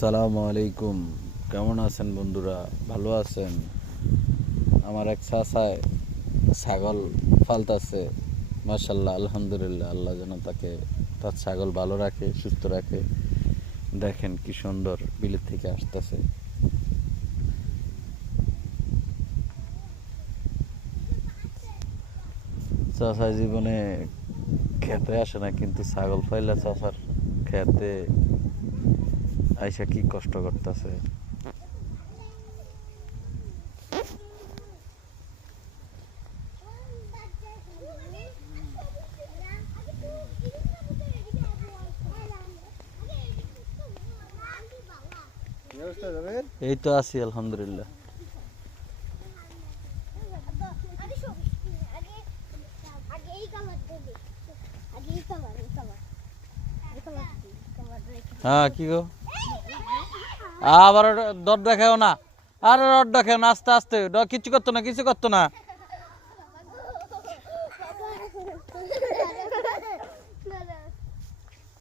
সালামু আলাইকুম। কেমন আছেন বন্ধুরা? ভালো আছেন? আমার এক চাচায় ছাগল ফালতাছে। মাশাল্লাহ, আলহামদুলিল্লাহ। আল্লাহ যেন তার ছাগল ভালো রাখে, সুস্থ রাখে। দেখেন কি সুন্দর বিলেত থেকে আসতেছে। চাচা জীবনে খেতে আসে না, কিন্তু ছাগল ফাইলা চাচার খেতে আইসা কি কষ্ট করতেছে। এই তো আছি আলহামদুলিল্লাহ। হ্যাঁ, কি গো? আবার ডর দেখাও না। আরে রড দেখাও না, আস্তে আস্তে। কিছু করতো না, কিছু করতো না।